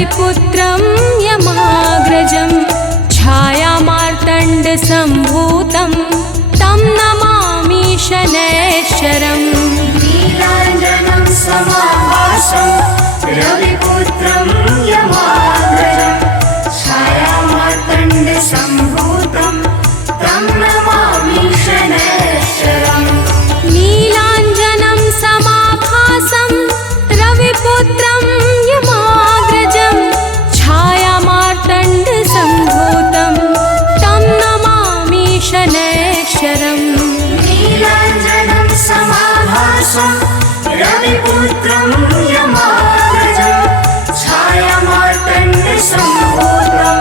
रविपुत्रं यमाग्रजं छायामार्तण्डसम्भूतं तं नमामि शनैश्चरम्। नीलाञ्जनं समाभासं रविपुत्रं यमाग्रजं छायामार्तण्डसम्भूतं तं नमामि शनैश्चरम्। नीलाञ्जनं समाभासं रविपुत्रं यमाग्रजं छायामार्तण्डसम्भूतं तं नमामि शनैश्चरम्। नीलाञ्जनं समाभासं रविपुत्रं यमाग्रजं छायामार्तण्डसम्भूतं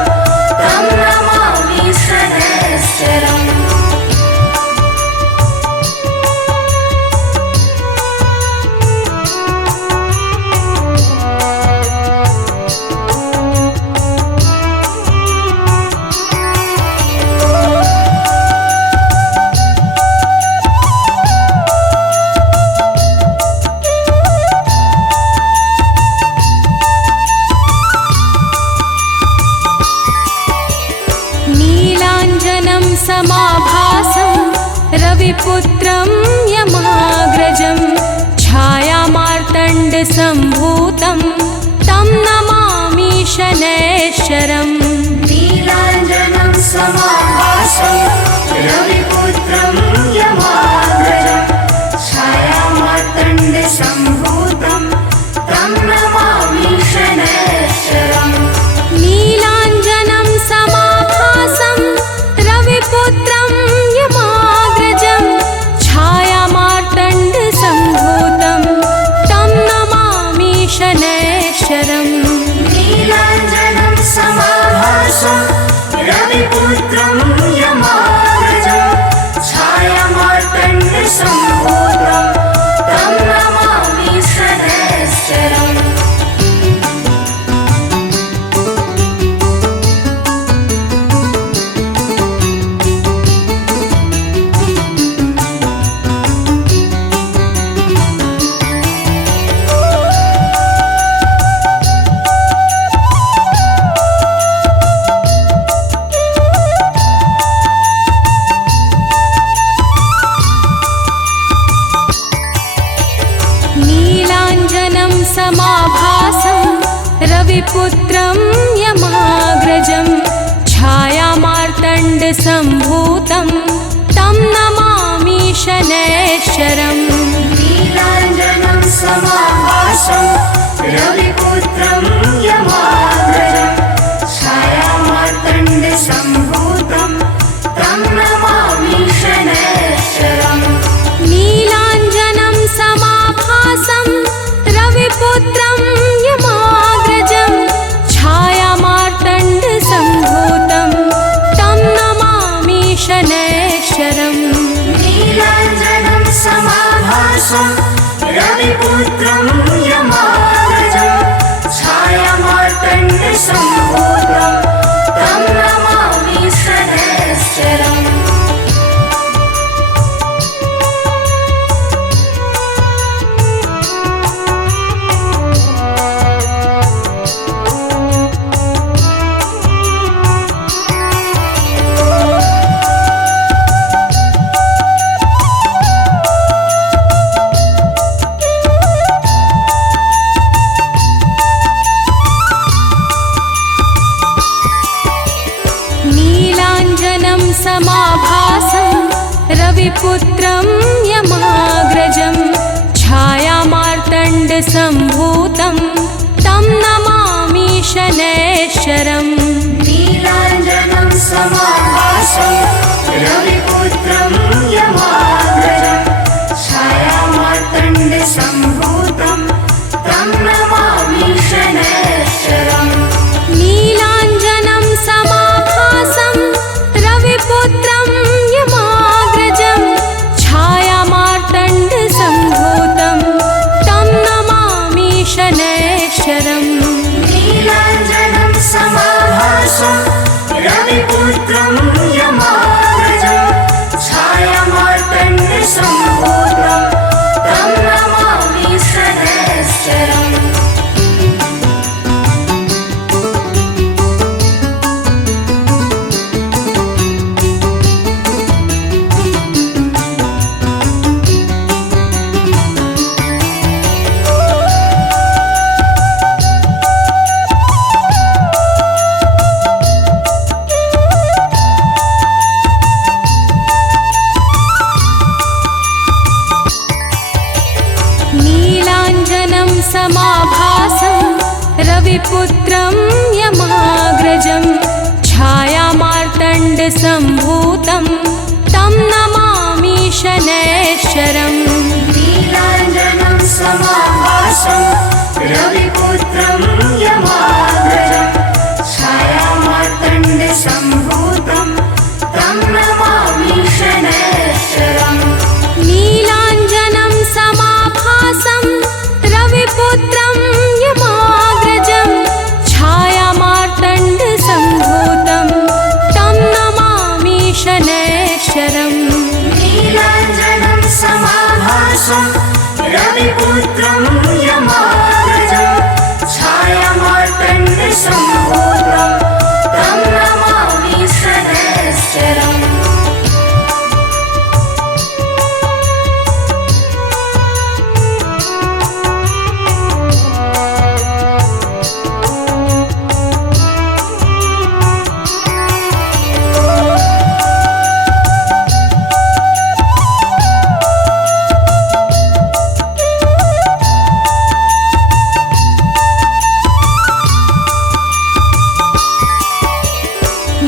तं नमामि शनैश्चरम्। नीलाञ्जनं समाभासं रविपुत्रं यमाग्रजं छायामार्तण्डसम्भूतं तं नमामि शनैश्चरम्। नीलाञ्जनं समाभासं रविपुत्रं यमाग्रजं छायामार्तण्डसम्भूतं तं नमामि शनैश्चरम्। नीलाञ्जनं समाभासं रविपुत्रं यमाग्रजं छायामार्तण्डसम्भूतं तं नमामि शनैश्चरम्। नीलाञ्जनं समाभासं रविपुत्रं यमाग्रजं छायामार्तण्डसम्भूतं तं नमामि शनैश्चरम्। नीलाञ्जनं समाभासं रविपुत्रं यमाग्रजं छायामार्तण्डसम्भूतं तं नमामि शनैश्चरम्। नीलाञ्जनं समाभासं रविपुत्रं यमाग्रजं छायामार्तण्डसम्भूतं तं नमामि शनैश्चरम्। नीलाञ्जनं समाभासं रविपुत्रं यमाग्रजं छायामार्तण्डसम्भूतं तं नमामि शनैश्चरम्। नीलाञ्जनं समाभासं रविपुत्रं यमाग्रजं छायामार्तण्डसम्भूतं तं नमामि शनैश्चरम्। नीलाञ्जनं समाभासं रविपुत्रं यमाग्रजं छायामार्तण्डसम्भूतं तं नमामि शनैश्चरम्। नीलाञ्जनं समाभासं रविपुत्रं यमाग्रजं छायामार्तण्डसम्भूतं तं नमामि शनैश्चरम्। नीलाञ्जनं समाभासं रविपुत्रं यमाग्रजं छायामार्तण्डसम्भूतं तं नमामि शनैश्चरम्। नीलाञ्जनं समाभासं रविपुत्रं यमाग्रजं समाभासं रविपुत्रं यमाग्रजं छायामार्तण्डसम्भूतं तं नमामि शनैश्चरम् नीलाञ्जनं समाभासं रविपुत्रं यमाग्रजं छायामार्तण्डसम्भूतं तं नमामि शनैश्चरम् नीलाञ्जनं समाभासं रविपुत्रं यमाग्रजं छायामार्तण्डसम्भूतं तं नमामि शनैश्चरम् नीलाञ्जनं समाभासं रविपुत्रं यमाग्रजं छायामार्तण्डसम्भूतं तं नमामि शनैश्चरम्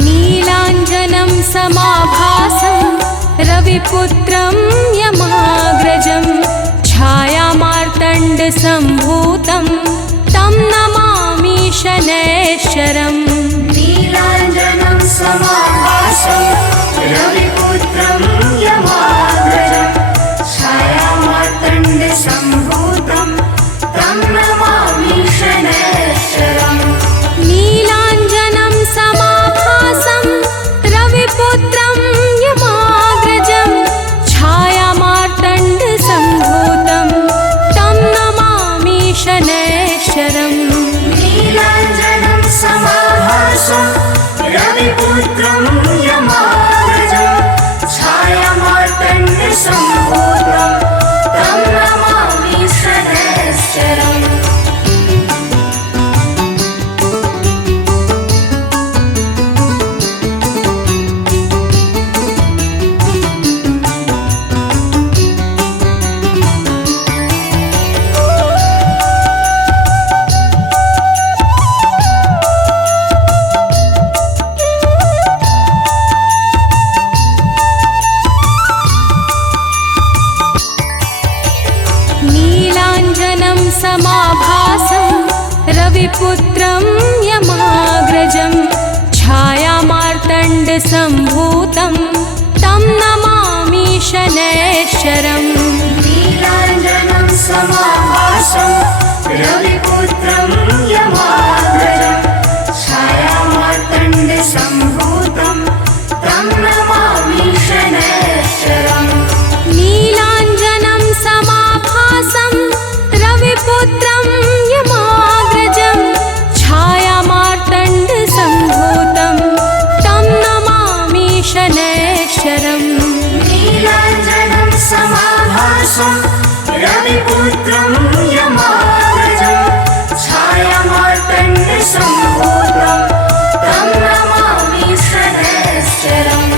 नीलाञ्जनं समाभासं रविपुत्रं यमाग्रजं छायामार्तण्डसम्भूतं तं नमामि शनैश्चरम् नीलाञ्जनं समाभासं रविपुत्रं यमाग्रजं छायामार्तण्डसम्भूतं तं नमामि शनैश्चरम् नीलाञ्जनं समाभासं रविपुत्रं यमाग्रजं छायामार्तण्डसम्भूतं तं नमामि शनैश्चरम् नीलाञ्जनं समाभासं रविपुत्रं यमाग्रजं छायामार्तण्डसम्भूतं तं नमामि शनैश्चरम् नीलाञ्जनं समाभासं रविपुत्रं यमाग्रजं छायामार्तण्डसम्भूतं तं नमामि शनैश्चरम् नीलाञ्जनं समाभासं रविपुत्रं यमाग्रजं छायामार्तण्डसम्भूतं तं नमामि शनैश्चरम् नीलाञ्जनं समाभासं रविपुत्रं यमाग्रजं छायामार्तण्डसम्भूतं तं नमामि शनैश्चरम् नीलाञ्जनं समाभासं रविपुत्रं यमाग्रजं छायामार्तण्डसम्भूतं तं नमामि शनैश्चरम्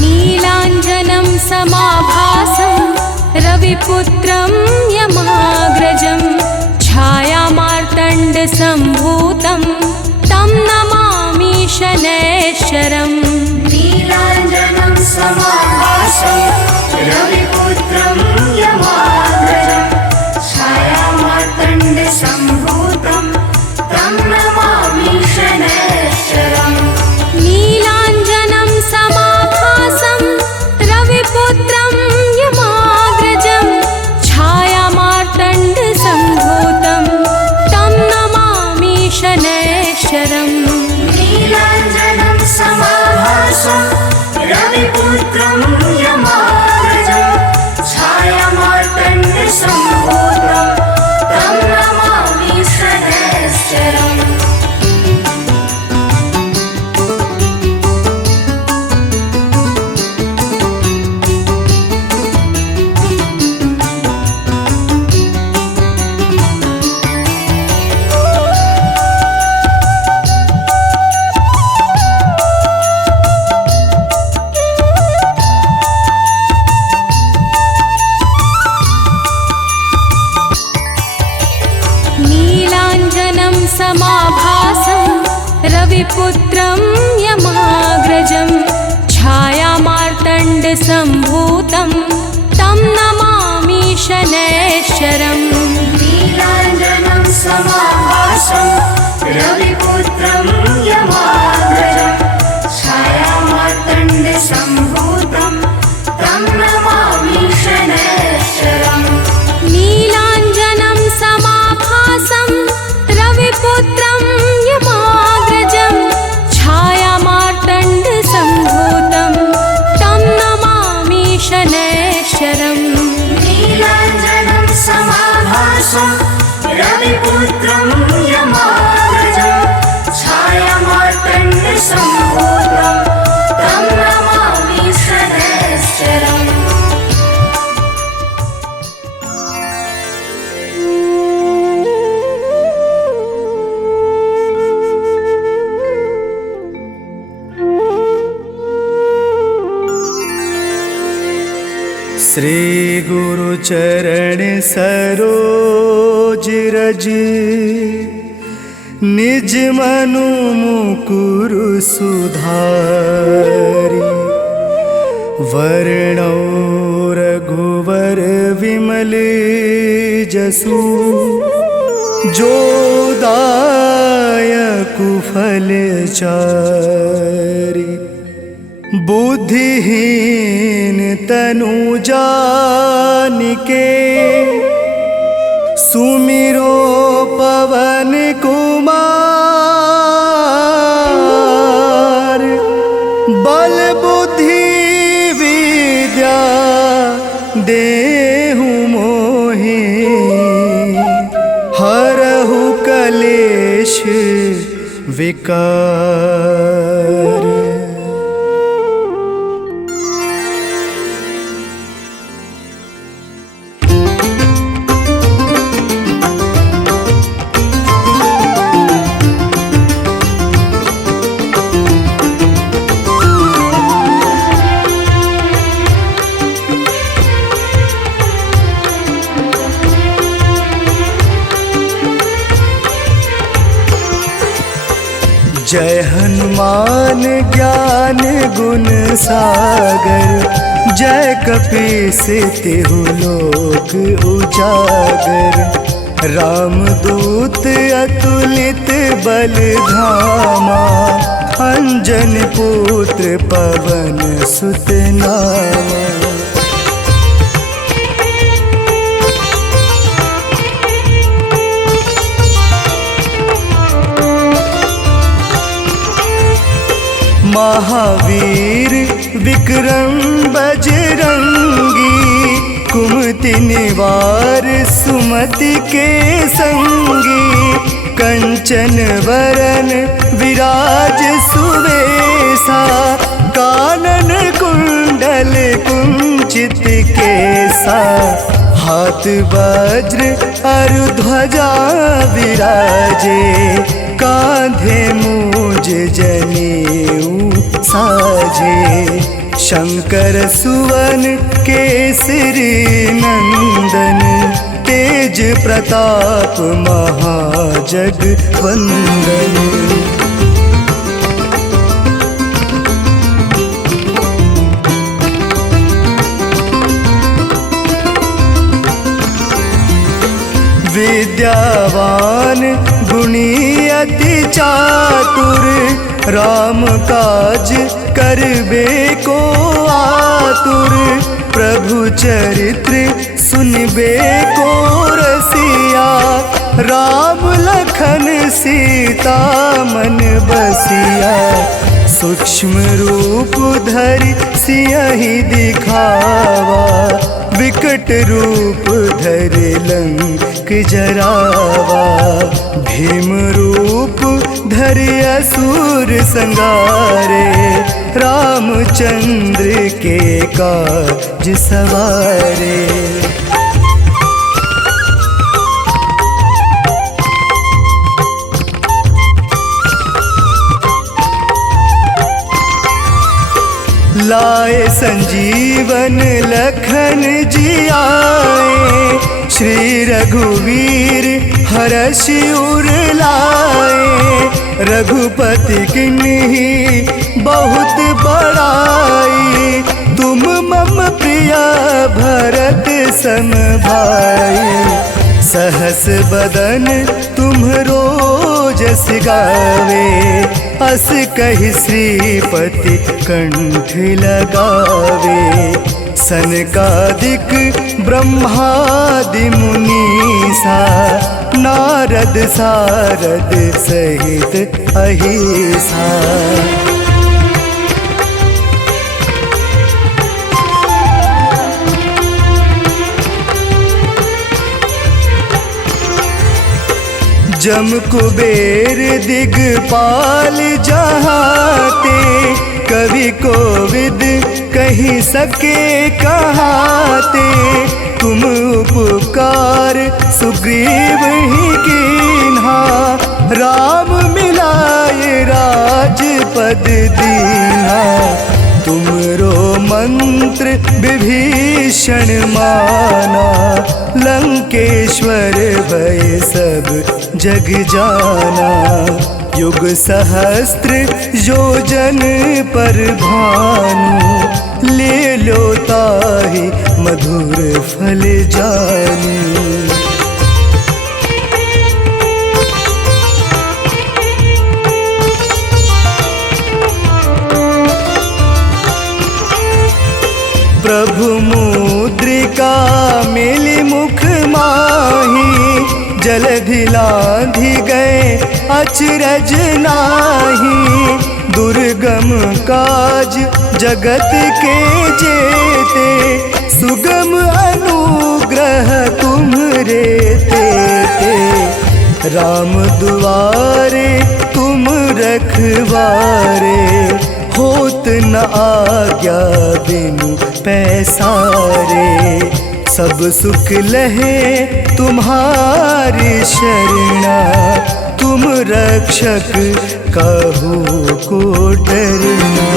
नीलाञ्जनं समाभासं रविपुत्रं यमाग्रजं छायामार्तण्डसम्भूतं तं नमामि शनैश्चरम् नीलाञ्जनं समाभासं रविपुत्रं यमाग्रजं छायामार्तण्डसम्भूतं तं नमामि शनैश्चरम् नीलाञ्जनं समाभासं रविपुत्रं यमाग्रजं छायामार्तण्डसम्भूतं तं नमामि शनैश्चरम् नीलाञ्जनं समाभासं रविपुत्रं यमाग्रजं छायामार्तण्डसम्भूतं तं नमामि शनैश्चरम् समाभासं रविपुत्रं यमाग्रजं छायामार्तण्डसम्भूतं तं नमामि शनैश्चरम् नीलाञ्जनं समाभासं रविपुत्रं यमाग्रजं छायामार्तण्डसम्भूतं तं नमामि शनैश्चरम् नीलाञ्जनं समाभासं रविपुत्रं यमाग्रजं छायामार्तण्डसम्भूतं तं नमामि शनैश्चरम् नीलाञ्जनं समाभासं रविपुत्रं यमाग्रजं छायामार्तण्डसम्भूतं तं नमामि शनैश्चरम् श्री गुरु चरण सरोज रज निज मनु मुकुरु सुधारि वर्णौ रघुवर विमल जसु जो दायकु फल चारि बुद्धिहीन तनु जानिके सुमिरो पवन कुमार बल बुद्धि विद्या देहु मोहि हरहु कलेश विकार। जय हनुमान ज्ञान गुण सागर जय कपीस तिहु लोक उजागर रामदूत अतुलित बल धामा अंजन पुत्र पवन सुत नामा। महावीर विक्रम बजरंगी कुमति निवार सुमति के संगी कंचन वरन विराज सुवेशा कानन कुंडल कुंचित केसा हाथ वज्र अरु ध्वजा विराजे कांधे मूज जनेऊ साजे शंकर सुवन केसरी नंदन तेज प्रताप महाजगवंदन। विद्यावान गुणी अति चातुर राम काज करबे को आतुर प्रभु चरित्र सुनबे को रसिया राम लखन सीता मन बसिया सूक्ष्म रूप धरि सियहि दिखावा विकट रूप धरि लंक जरावा भीम रूप धरि असुर संगारे रामचंद्र के काज सवारे। लाए संजीवन लखन जियाए श्री रघुवीर हर्ष उर लाए। रघुपति किन्हीं बहुत बड़ाई, तुम मम प्रिया भरत सम भाई। सहस बदन तुम्हरो जस गावे, अस कहि श्रीपति कंठ लगावे। सनकादिक ब्रह्मादि मुनीसा, नारद सारद सहित अहिसा। जम कुबेर दिगपाल जहाते, कवि कोविद कही सके कहाते। तुम उपकार सुग्रीव ही कीन्हा, राम मिलाए राजपद दीन्हा। तुमरो मंत्र विभीषण माना, लंकेश्वर भय सब जग जाना। युग सहस्त्र योजन पर भानु, ले लो ताहि मधुर फल जानी। प्रभु मुद्रिका मिली मुख माही, जलधि लांघि गए अचरज नाही। दुर्गम काज जगत के जेते, सुगम अनुग्रह तुम्हरे तेते। राम दुआरे तुम रखवारे, होत न आज्ञा बिनु पैसारे। सब सुख लहे तुम्हारी शरणा, तुम रक्षक कहू को डरना।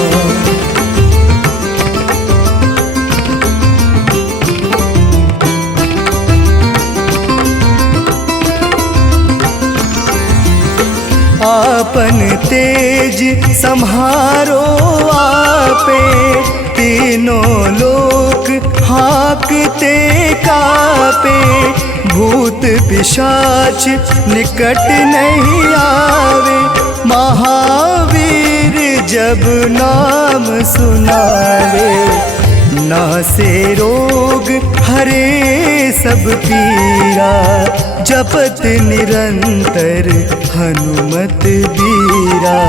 आपन तेज सम्हारो आपे, तीनों लोक हाँकते कापे। भूत पिशाच निकट नहीं आवे, महावीर जब नाम सुनावे। नासे रोग हरे सब पीरा, जपत निरंतर हनुमत बीरा।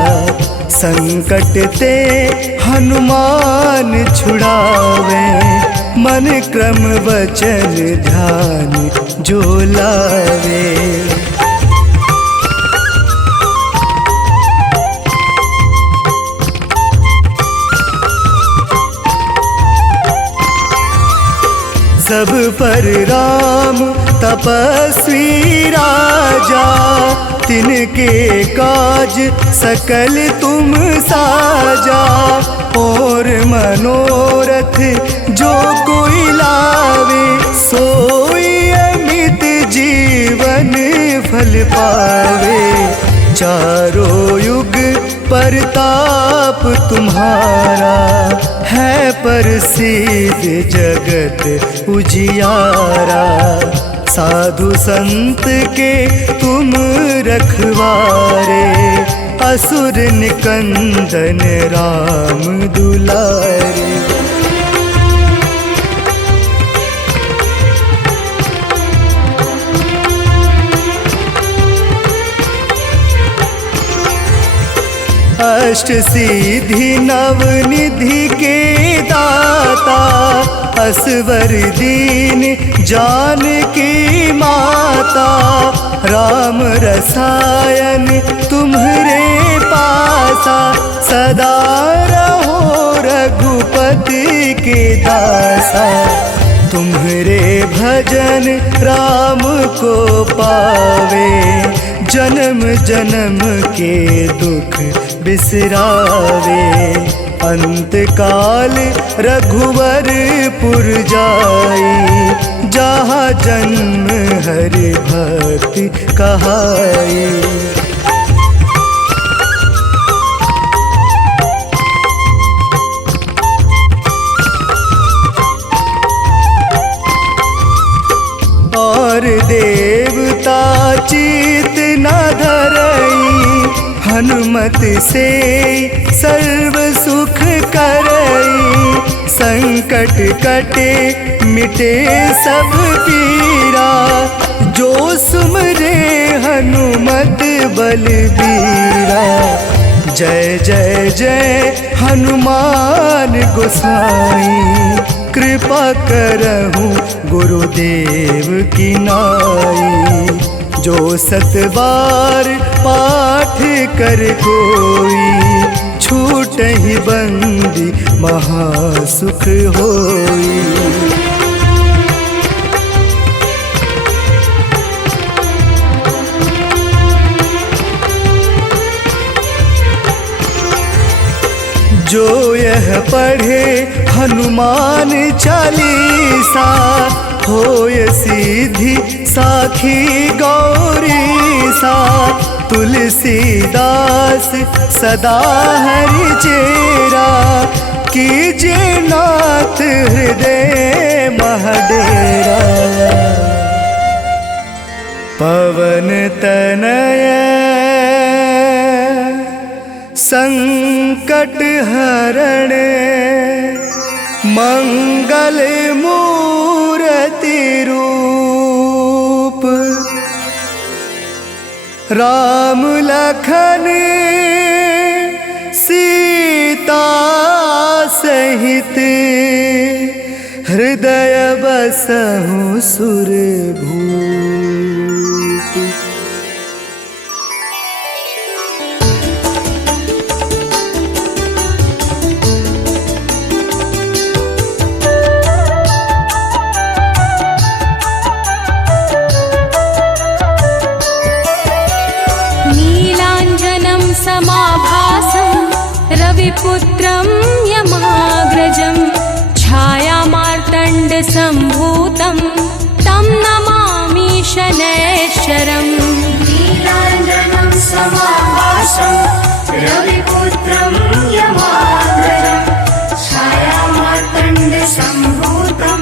संकट ते हनुमान छुड़ावे, मन क्रम वचन ध्यान जो लावे। सब पर राम तपस्वी राजा, तिनके काज सकल तुम साजा। और मनोरथ जो कोई लावे, सोई अमित जीवन फल पावे। चारों युग परताप तुम्हारा, है प्रसिद्ध जगत उजियारा। साधु संत के तुम रखवारे, असुर निकंदन राम दुलारे। अष्ट सिद्धि नव निधि के दाता, असवर दीन जानकी माता। राम रसायन तुम्हरे पासा, सदा रहो रघुपति के दासा। तुम्हरे भजन राम को पावे, जन्म जन्म के दुख बिसरावे। अंतकाल रघुवरपुर जाई, जहाँ जन्म हरि भक्ति कहाई। और देवता चित न धरई, हनुमत से सर्व सुख करई। संकट कटे मिटे सब पीरा, जो सुमरे हनुमत बलबीरा। जय जय जय हनुमान गोसाई, कृपा करहूँ गुरुदेव की नाई। जो 7 बार पाठ कर कोई, छूटहि बंदी महासुख होई। जो यह पढ़े हनुमान चालीसा, होय सीधी साखी गौरी सा। तुलसीदास सदा हरि चेरा, कीजे नाथ हृदय महडेरा। पवन तनय संकट हरण, मंगल मूर्ति रूप। राम लखन सीता सहित, हृदय बसहु सुरभूप। समाभासं रविपुत्रं यमाग्रजं, छायामार्तण्डसम्भूतं तं नमामि शनैश्चरम्। नीलाञ्जनं समाभासं रविपुत्रं यमाग्रजं, छायामार्तण्डसम्भूतं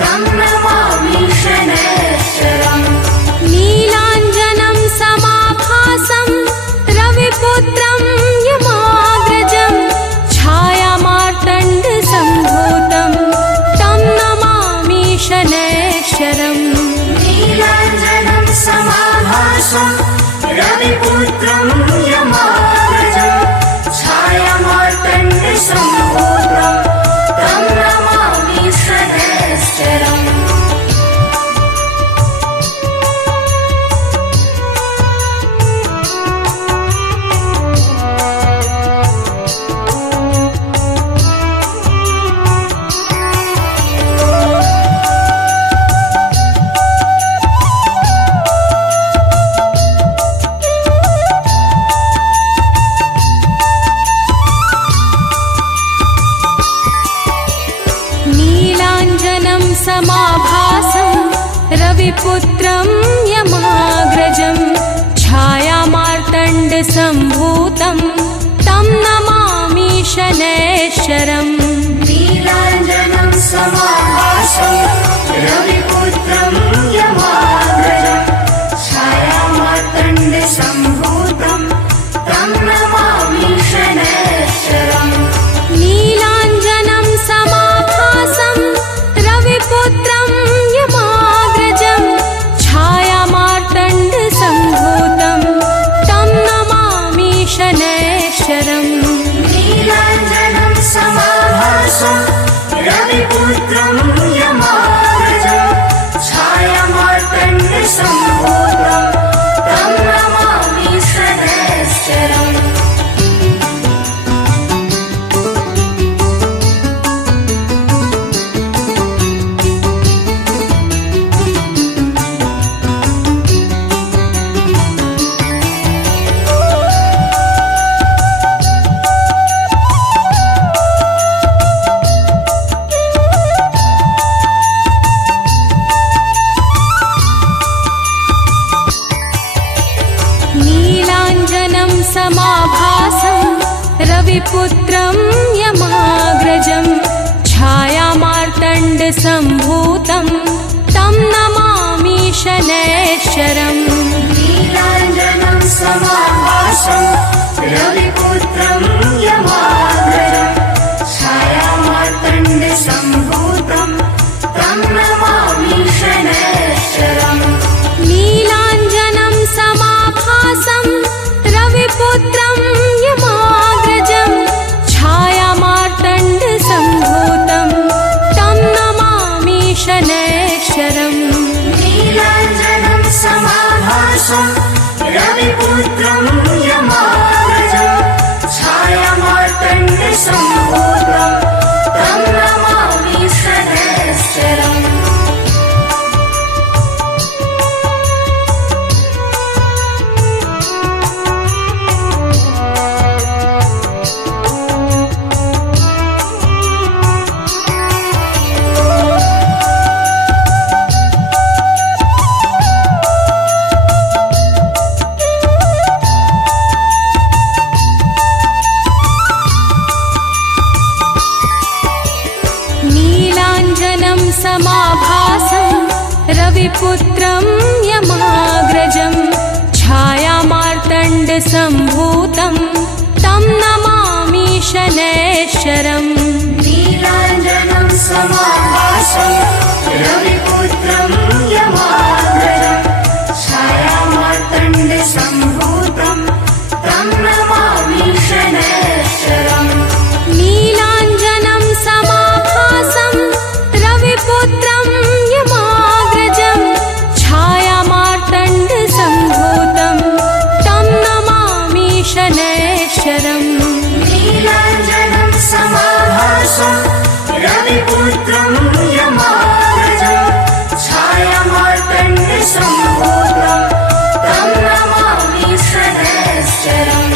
तं नमामि शनैश्चरम्। नीलाञ्जनं समाभासं रविपुत्रं यमाग्रजं, छायामार्तण्डसम्भूतं तं नमामि शनैश्चरम्। नीलाञ्जनं समाभासं रविपुत्रं यमाग्रजं, छायामार्तण्डसम्भूतं तं नमामि शनैश्चरम्। समाभासं रविपुत्रं यमाग्रजं, छायामार्तण्डसम्भूतं तं नमामि शनैश्चरम्। नीलाञ्जनं समाभासं रविपुत्रं यमाग्रजं, छायामार्तण्डसम्भूतं तं नमामि शनैश्चरम्। नीलाञ्जनं समाभासं रविपुत्रं यमाग्रजं, छायामार्तण्डसम्भूतं तं नमामि शनैश्चरम्। नीलाञ्जनं समाभासं रविपुत्रं समाभासं रविपुत्रं यमाग्रजं छायामार्तण्डसम्भूतं तं नमामि शनैश्चरम् नीलाञ्जनं समाभासं रविपुत्रं यमाग्रजं छायामार्तण्डसम्भूतं तं नमामि शनैश्चरम् नीलाञ्जनं समाभासं रविपुत्रं यमाग्रजं छायामार्तण्डसम्भूतं तं नमामि शनैश्चरम् नीलाञ्जनं समाभासं रविपुत्रं यमाग्रजं छायामार्तण्डसम्भूतं तं नमामि शनैश्चरम् नीलाञ्जनं समाभासं रविपुत्रं यमाग्रजं छायामार्तण्डसम्भूतं तं नमामि शनैश्चरम् नीलाञ्जनं समाभासं रविपुत्रं यमाग्रजं छायामार्तण्डसम्भूतं तं नमामि शनैश्चरम् नीलाञ्जनं समाभासं रविपुत्रं यमाग्रजं छायामार्तण्डसम्भूतं तं नमामि शनैश्चरम् नीलाञ्जनं समाभासं रविपुत्रं यमाग्रजं छायामार्तण्डसम्भूतं तं नमामि शनैश्चरम्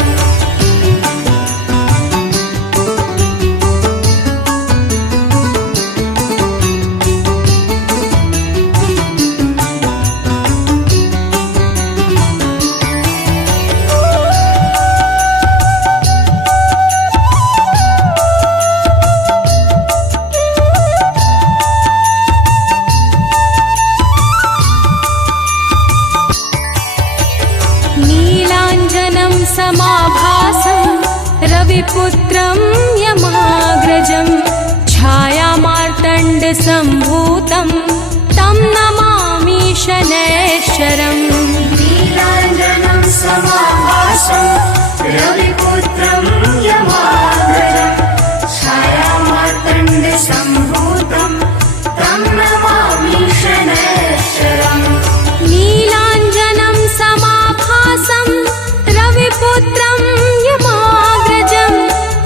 नीलाञ्जनं समाभासं रविपुत्रं यमाग्रजं छायामार्तण्डसम्भूतं तं नमामि शनैश्चरम् नीलाञ्जनं समाभासं रविपुत्रं यमाग्रजं छायामार्तण्डसम्भूतं तं नमामि शनैश्चरम् नीलाञ्जनं समाभासं रविपुत्रं यमाग्रजं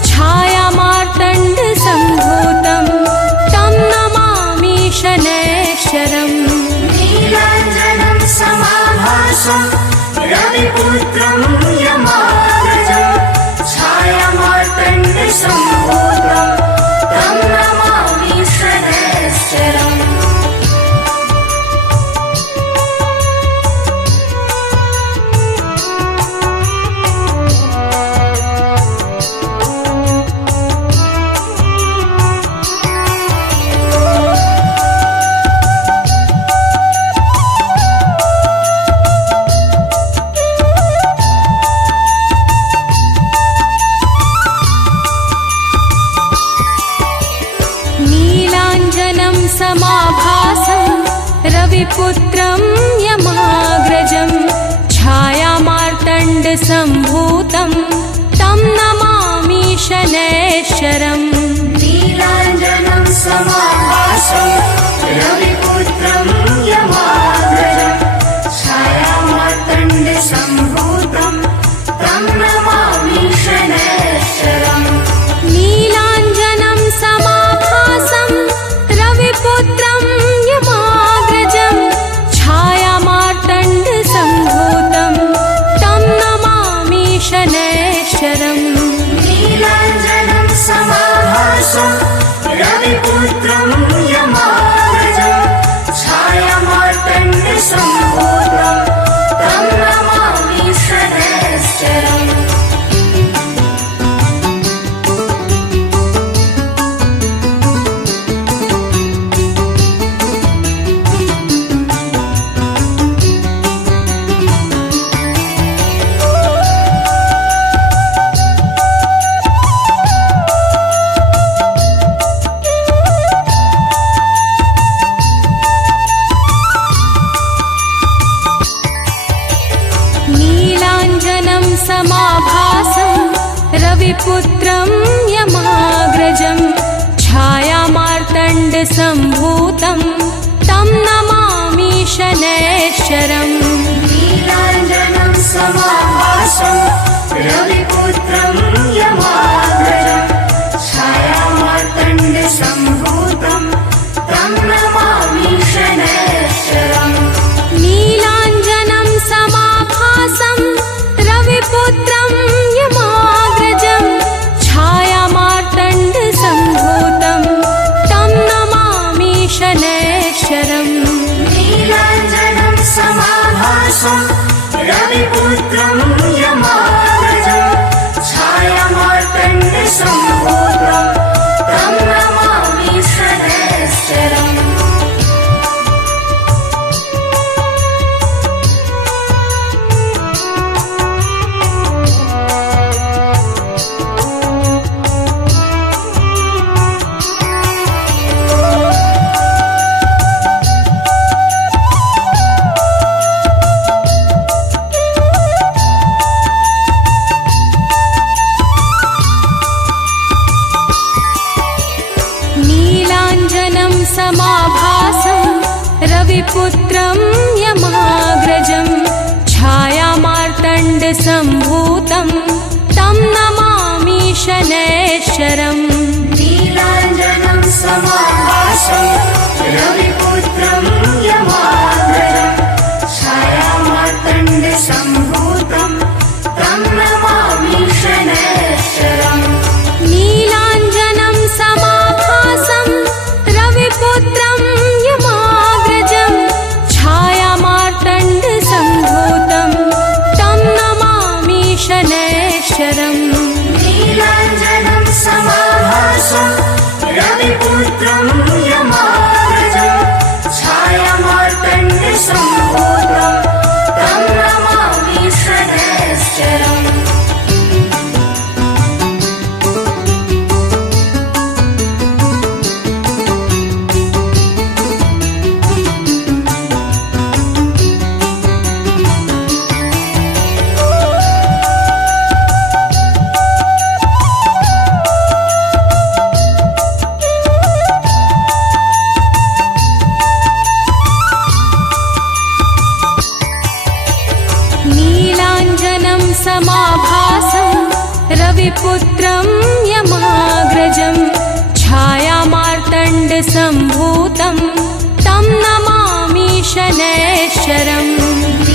छायामार्तण्डसम्भूतं तं नमामि शनैश्चरम् नीलाञ्जनं समाभासं रविपुत्रं यमाग्रजं छायामार्तण्डसम्भूतं तं नमामि शनैश्चरम् नीलाञ्जनं समाभासं रविपुत्रं यमाग्रजं छायामार्तण्डसम्भूतं तं नमामि शनैश्चरम् नीलाञ्जनं समाभासं रविपुत्रं यमाग्रजं छायामार्तण्डसम्भूतं तं नमामि शनैश्चरम् नीलाञ्जनं समाभासं रविपुत्रं यमाग्रजं छायामार्तण्डसम्भूतं तं नमामि शनैश्चरम् नीलाञ्जनं समाभासं रविपुत्रं यमाग्रजं छायामार्तण्डसम्भूतं तं नमामि शनैश्चरम् रविपुत्रं यमाग्रजं छायामार्तण्डसम्भूतं तं नमामि शनैश्चरम् नीलाञ्जनं समाभासं रविपुत्रं यमाग्रजं छायामार्तण्डसम्भूतं तं नमामि शनैश्चरम् नीलाञ्जनं समाभासं रविपुत्रं यमाग्रजं छायामार्तण्डसम्भूतं तं नमामि शनैश्चरम् नीलाञ्जनं समाभासं रविपुत्रं यमाग्रजं छायामार्तण्डसम्भूतं तं नमामि शनैश्चरम् नीलाञ्जनं समाभासं रविपुत्रं यमाग्रजं छायामार्तण्डसम्भूतं तं नमामि शनैश्चरम् नीलाञ्जनं समाभासं रविपुत्रं यमाग्रजं छायामार्तण्डसम्भूतं तं नमामि शनैश्चरम् नीलाञ्जनं समाभासं रविपुत्रं यमाग्रजं छायामार्तण्डसम्भूतं तं नमामि शनैश्चरम् नीलाञ्जनं समाभासं रविपुत्रं यमाग्रजं छायामार्तण्डसम्भूतं तं नमामि शनैश्चरम् नीलाञ्जनं समाभासं रविपुत्रं यमाग्रजं छायामार्तण्डसम्भूतं तं नमामि शनैश्चरम्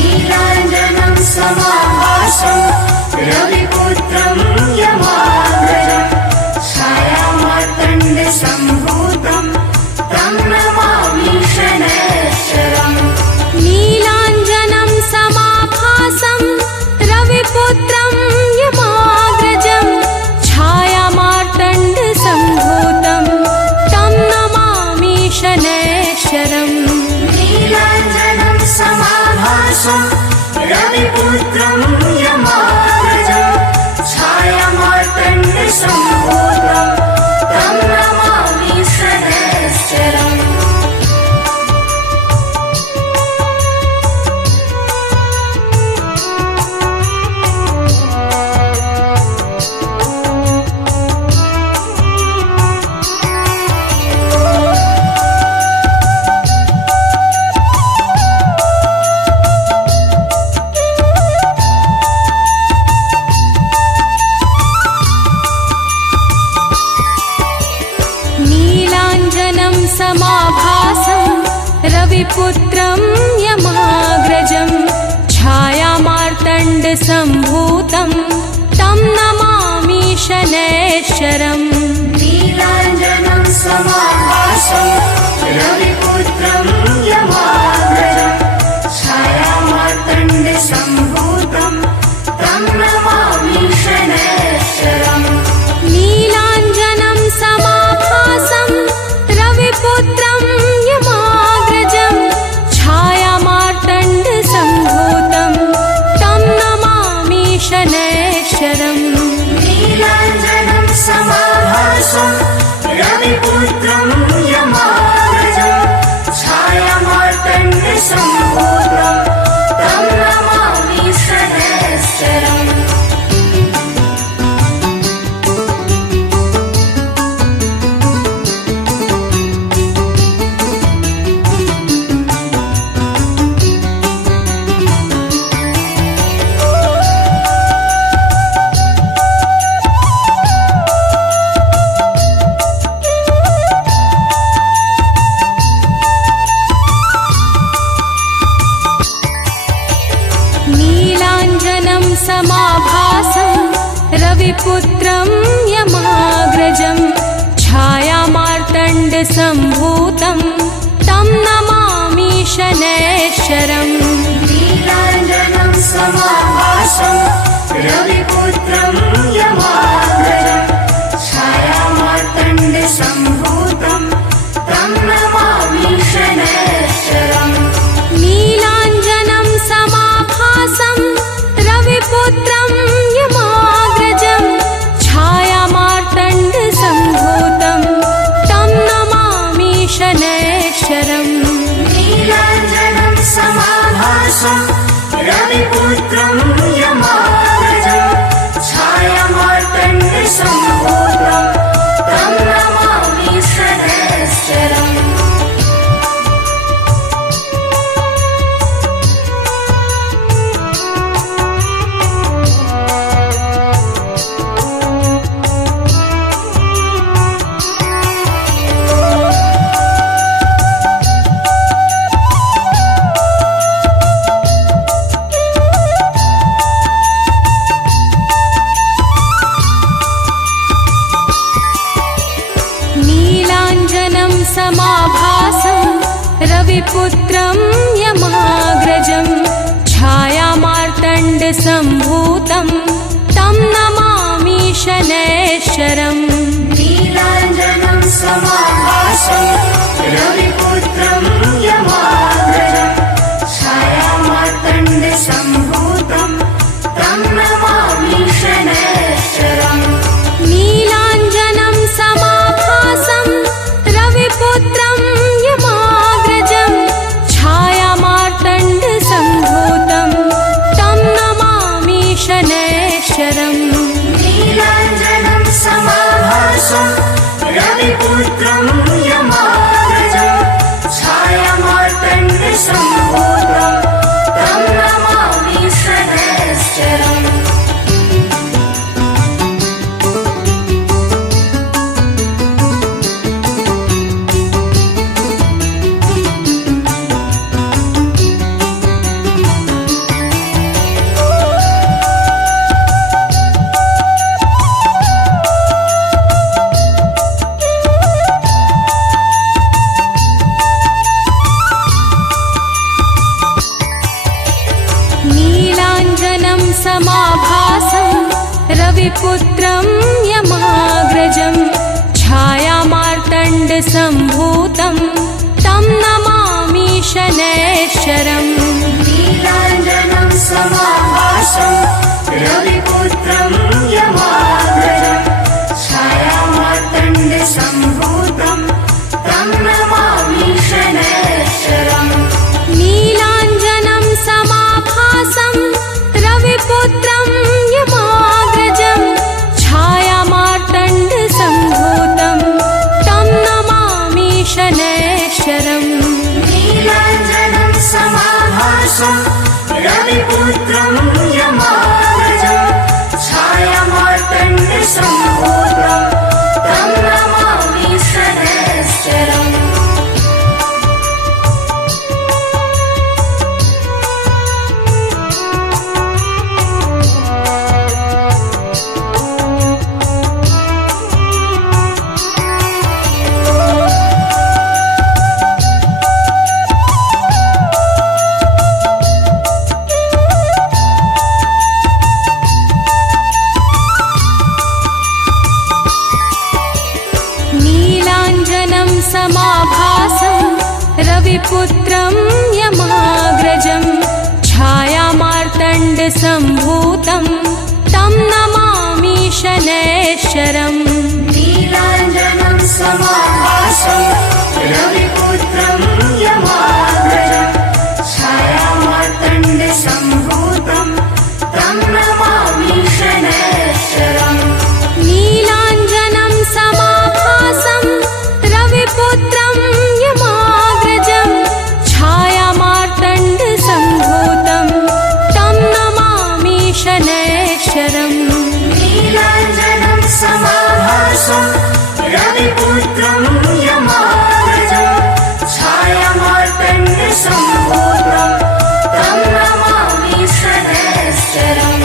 नीलाञ्जनं समाभासं रविपुत्रं यमाग्रजं छायामार्तण्डसम्भूतं तं नमामि शनैश्चरम् नीलाञ्जनं समाभासं रविपुत्रं यमाग्रजं छायामार्तण्डसम्भूतं तं नमामि शनैश्चरम् नीलाञ्जनं समाभासं रविपुत्रं यमाग्रजं छायामार्तण्डसम्भूतं तं नमामि शनैश्चरम् नीलाञ्जनं समाभासं रविपुत्रं यमाग्रजं छायामार्तण्डसम्भूतं तं नमामि शनैश्चरम् नीलाञ्जनं समाभासं रविपुत्रं यमाग्रजं छायामार्तण्डसम्भूतं तं नमामि शनैश्चरम् नीलाञ्जनं समाभासं रविपुत्रं यमाग्रजं छायामार्तण्डसम्भूतं तं नमामि शनैश्चरम् नीलाञ्जनं समाभासं रविपुत्रं यमाग्रजं छायामार्तण्डसम्भूतं तं नमामि शनैश्चरम् समाभासं रविपुत्रं यमाग्रजं छायामार्तण्डसम्भूतं तं नमामि शनैश्चरम् नीलाञ्जनं समाभासं रविपुत्रं यमाग्रजं छायामार्तण्डसम्भूतं तं नमामि शनैश्चरम् नीलाञ्जनं समाभासं रविपुत्रं यमाग्रजं छायामार्तण्डसम्भूतं तं नमामि शनैश्चरम् नीलाञ्जनं समाभासं रविपुत्रं यमाग्रजं छायामार्तण्डसम्भूतं तं नमामि शनैश्चरम् नीलाञ्जनं समाभासं रविपुत्रं यमाग्रजं छायामार्तण्डसम्भूतं तं नमामि शनैश्चरम् नीलाञ्जनं समाभासं रविपुत्रं यमाग्रजं छायामार्तण्डसम्भूतं तं नमामि शनैश्चरम् नीलाञ्जनं समाभासं रविपुत्रं यमाग्रजं छायामार्तण्डसम्भूतं तं नमामि शनैश्चरम् नीलाञ्जनं समाभासं रविपुत्रं यमाग्रजं छायामार्तण्डसम्भूतं तं नमामि शनैश्चरम् नीलाञ्जनं समाभासं रविपुत्रं यमाग्रजं छायामार्तण्डसम्भूतं तं नमामि शनैश्चरम् नीलाञ्जनं समाभासं रविपुत्रं यमाग्रजं छायामार्तण्डसम्भूतं तं नमामि शनैश्चरम् नीलाञ्जनं समाभासं रविपुत्रं यमाग्रजं छायामार्तण्डसम्भूतं तं नमामि शनैश्चरम् नीलाञ्जनं समाभासं रविपुत्रं यमाग्रजं छायामार्तण्डसम्भूतं तं नमामि शनैश्चरम् नीलाञ्जनं समाभासं रविपुत्रं यमाग्रजं छायामार्तण्डसम्भूतं तं नमामि शनैश्चरम् नीलाञ्जनं समाभासं रविपुत्रं यमाग्रजं छायामार्तण्डसम्भूतं तं नमामि शनैश्चरम् नीलाञ्जनं समाभासं रविपुत्रं यमाग्रजं छायामार्तण्डसम्भूतं तं नमामि शनैश्चरम् नीलाञ्जनं समाभासं रविपुत्रं यमाग्रजं छायामार्तण्डसम्भूतं तं नमामि शनैश्चरम्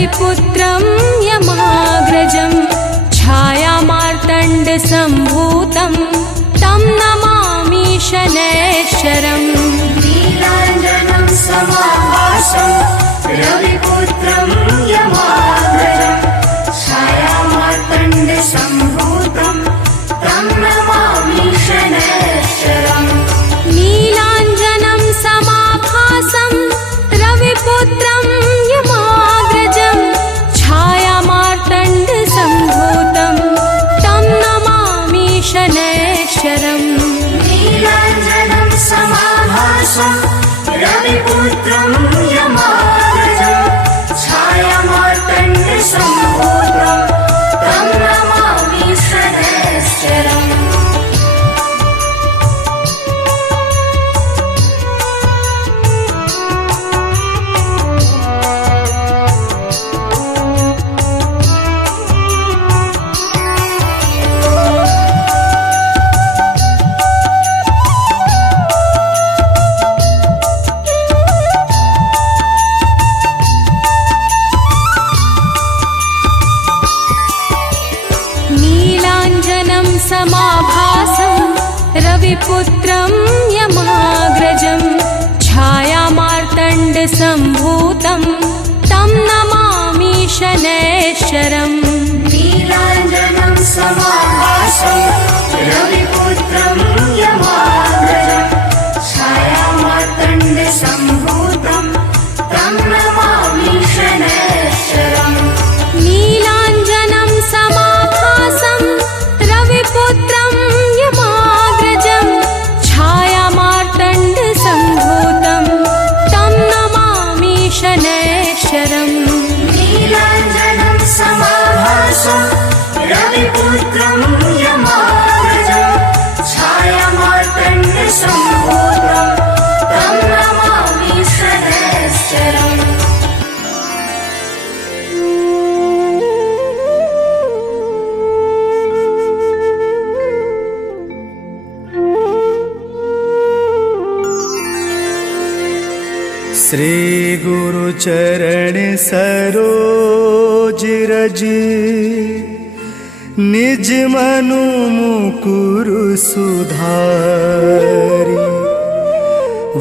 रविपुत्रं यमाग्रजं छायामार्तण्डसम्भूतं तं नमामि शनैश्चरम् नीलाञ्जनं समाभासं रविपुत्रं यमाग्रजं छायामार्तण्डसम्भूतं तं नमामि शनैश्चरम् नीलाञ्जनं समाभासं रविपुत्रं यमाग्रजं छायामार्तण्डसम्भूतं तं नमामि शनैश्चरम् नीलाञ्जनं समाभासं रविपुत्रं यमाग्रजं छायामार्तण्डसम्भूतं तं नमामि शनैश्चरम् नीलाञ्जनं समाभासं रविपुत्रं यमाग्रजं छायामार्तण्डसम्भूतं तं नमामि शनैश्चरम् नीलाञ्जनं समाभासं रविपुत्रं यमाग्रजं छायामार्तण्डसम्भूतं तं नमामि शनैश्चरम् नीलाञ्जनं समाभासं रविपुत्रं यमाग्रजं छायामार्तण्डसम्भूतं तं नमामि शनैश्चरम् नीलाञ्जनं समाभासं रविपुत्रं यमाग्रजं छायामार्तण्डसम्भूतं तं नमामि शनैश्चरम् श्री गुरु चरण सरोज रज निज मनु मुकुरु सुधारी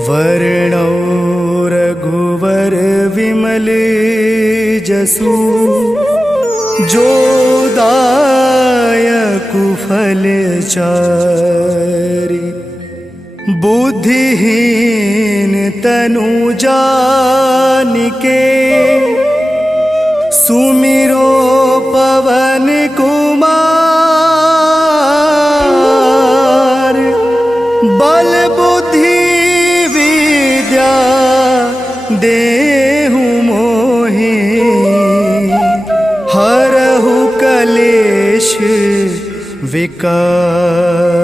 वर्णौ रघुवर विमल जसु जो दायकु फल चारि बुद्धिहीन तनु जानिके सुमिरो पवन कुमार बल बुद्धि विद्या देहु मोहि हरहु कलेश विकार।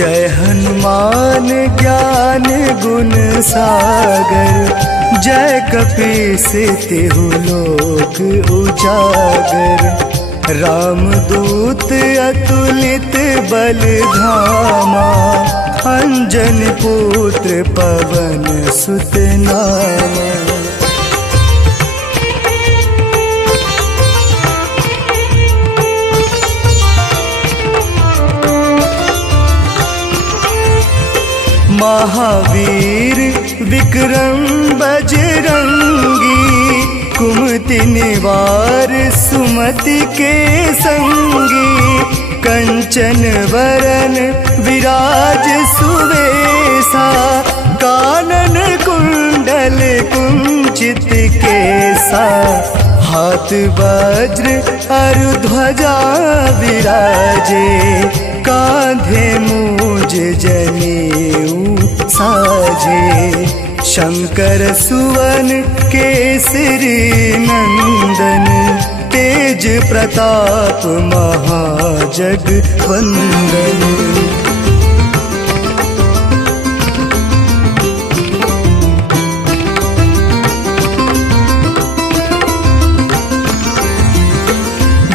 जय हनुमान ज्ञान गुण सागर जय कपीस तिहु लोक उजागर रामदूत अतुलित बल धामा अंजन पुत्र पवन सुत नामा। महावीर विक्रम बजरंगी कुमति निवार सुमति के संगी कंचन वरन विराज सुवेशा कानन कुंडल कुंचित केसा हाथ वज्र अरु ध्वजा विराजे कांधे मूज जनेऊ साजे शंकर सुवन केसरी नंदन तेज तेज प्रताप महाजगवंदन।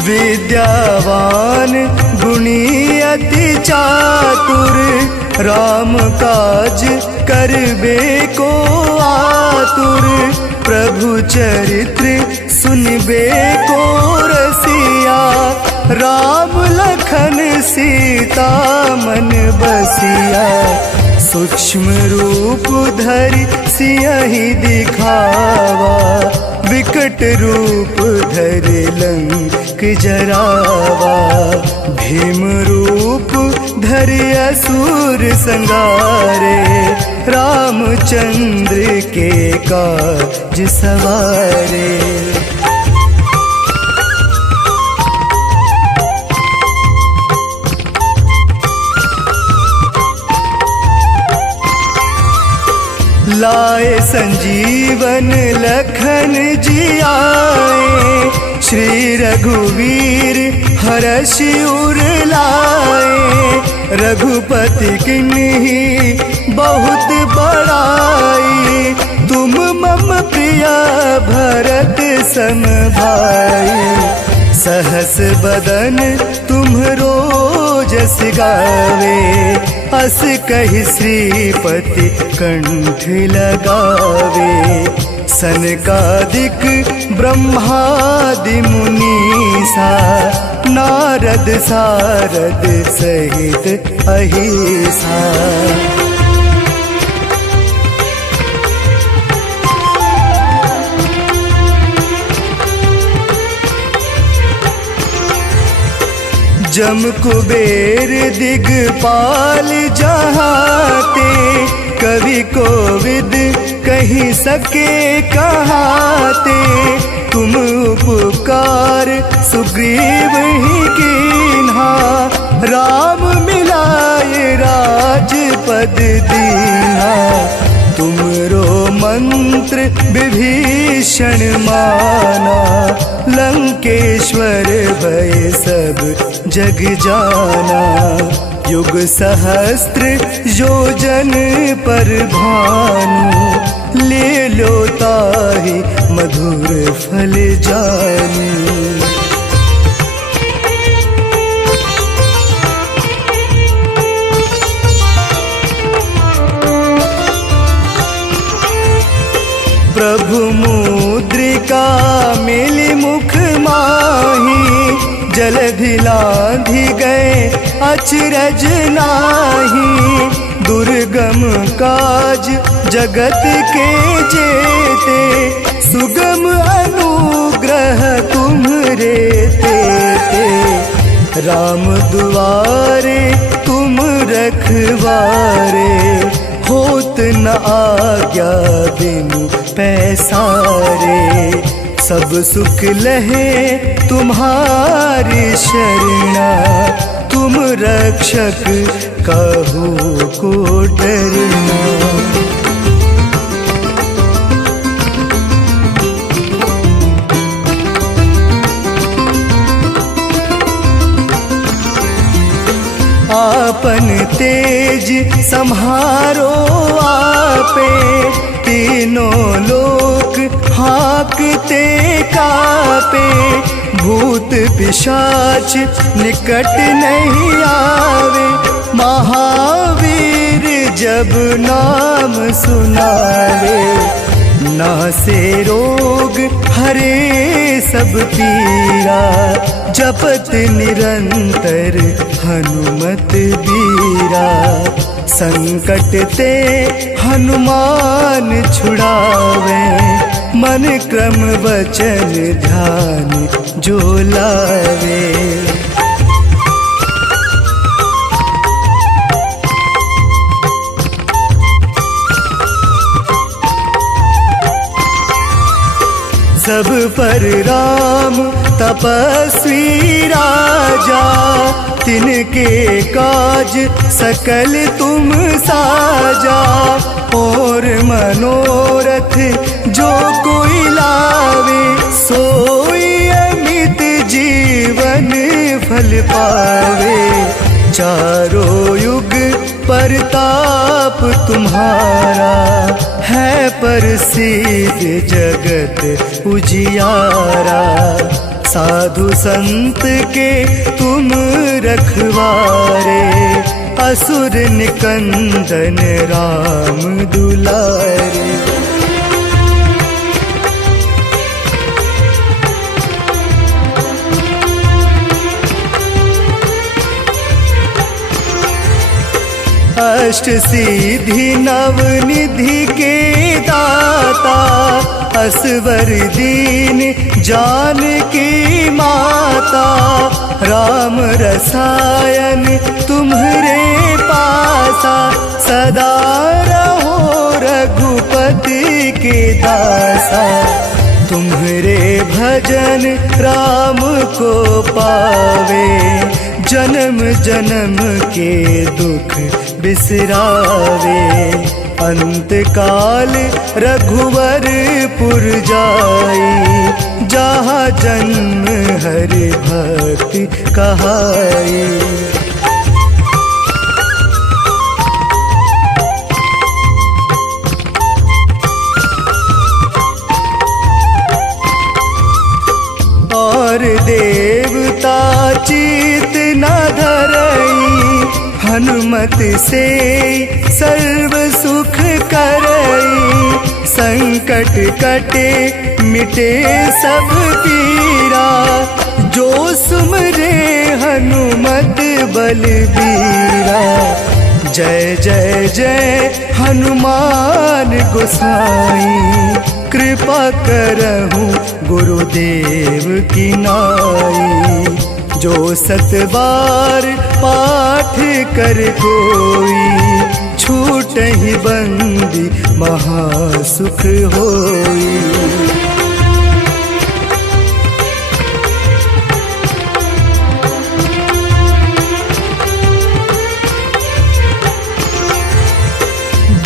विद्यावान गुणी अति चातुर, राम काज करबे को आतुर। प्रभु चरित्र सुनबे को रसिया, राम लखन सीता मन बसिया। सूक्ष्म रूप धरि सियहि दिखावा, विकट रूप धरि लंक जरावा। भीम रूप धरि असुर संगारे, रामचंद्र के काज सवारे। लाए संजीवन लखन जियाए, श्री रघुवीर हरषि उर लाए। रघुपति किन्ही बहुत बड़ाई, तुम मम प्रिया भरत सम भाई। सहस बदन तुम्हरो जस गावे, अस कहि श्रीपति कंठ लगावे। सनकादिक ब्रह्मादि मुनीसा, नारद सारद सहित अहिसा। जम कुबेर दिगपाल जहाते, कवि कोविद कहीं सके कहाते। तुम उपकार सुग्रीव ही कीन्हा, राम मिलाए राजपद दीन्हा। तुमरो मंत्र विभीषण माना, लंकेश्वर भय सब जग जाना। युग सहस्त्र योजन पर भानु, ले लो ताहि मधुर फल जानु। प्रभु मुद्रिका मिली मुख माही, जलधि लांघि गए अचरज नाही। दुर्गम काज जगत के जेते, सुगम अनुग्रह तुम्हरे तेते। राम दुआरे तुम रखवारे, होत न आज्ञा बिनु पैसारे। सब सुख लहे तुम्हारी शरणा, तुम रक्षक कहू को डरना। आपन तेज सम्हारो आपे, तीनों लोक हाकते कापे। भूत पिशाच निकट नहीं आवे, महावीर जब नाम सुनावे। नासे रोग हरे सब पीरा, जपत निरंतर हनुमत बीरा। संकट ते हनुमान छुड़ावे, मन क्रम वचन ध्यान जो लावे। सब पर राम तपस्वी राजा, तिनके काज सकल तुम साजा। और मनोरथ जो कोई लावे, सोई अमित पावे। चारों युग परताप तुम्हारा है, प्रसिद्ध जगत उजियारा। साधु संत के तुम रखवारे, असुर निकंदन राम दुलारे। अष्ट सिद्धि नव निधि के दाता, असवर दीन जानकी माता। राम रसायन तुम्हरे पासा, सदा रहो रघुपति के दासा। तुम्हरे भजन राम को पावे, जन्म जन्म के दुख बिसरावे। अंत काल रघुवरपुर जाई, जहाँ जन्म हरि भक्ति कहाई। और देवता चित न धरई, हनुमत से सर्व सुख करई। संकट कटे मिटे सब पीरा, जो सुमरे हनुमत बलबीरा। जय जय जय हनुमान गोसाई, कृपा करहूँ गुरुदेव की नाई। जो 7 बार पाठ कर कोई, छूटहि बंदी महासुख होई।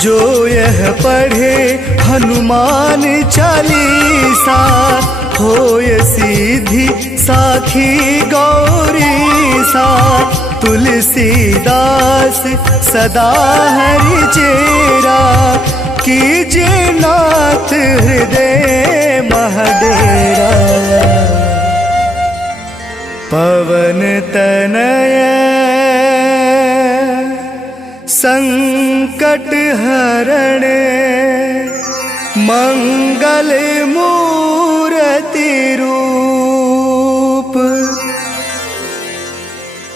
जो यह पढ़े हनुमान चालीसा, होय सीधी साखी गौरी सा। तुलसीदास सदा हरि चेरा, कीजे नाथ हृदय महडेरा। पवन तनय संकट हरण, मंगल मूर्ति रूप।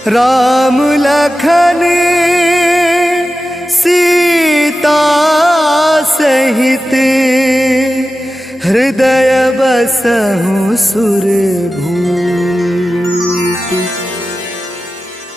राम लखन सीता सहित, हृदय बसहु सुरभूप।